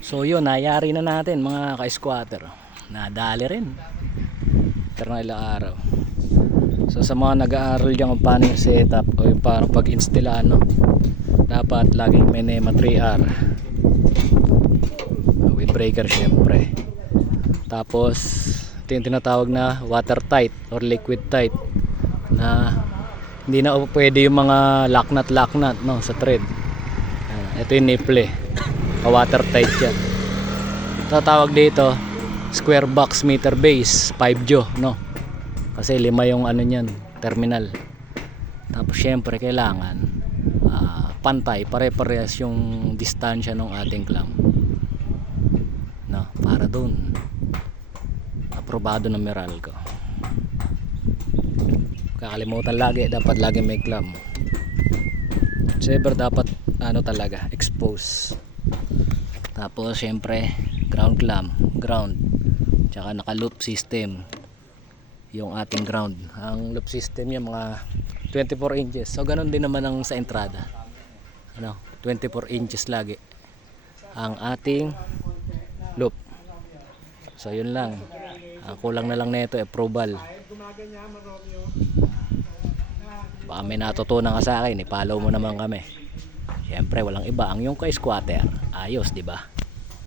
So yun, nayari na natin mga ka-squatter. Nadali rin. Pero na ilang araw. So sa mga nag-aaral dyan kung paano yung setup o yung parang pag-install dapat laging may NEMA 3R with breaker syempre. Tapos ito yung tinatawag na watertight or liquid tight, na hindi na pwede yung mga lock nut no, sa thread. Ito yung nipple watertight yan. Tatawag dito square box meter base 5 jo no, kasi 5 yung ano niyan, terminal. Tapos syempre kailangan pantay, pare-parehas yung distansya ng ating clamp no, para doon aprobado ng Meralco. Kakalimutan lagi, dapat lagi may clamp. Saber dapat ano talaga, expose. Tapos syempre ground clamp, ground, tsaka naka loop system yung ating ground. Ang loop system niya mga 24 inches. So ganun din naman ang sa entrada. Ano, 24 inches lagi ang ating loop. So yun lang. Ang kulang na lang nito approval. Baka may natutunan ka sa akin, i-follow mo naman kami. Siyempre walang iba ang yung ka-squatter. Ayos, di ba?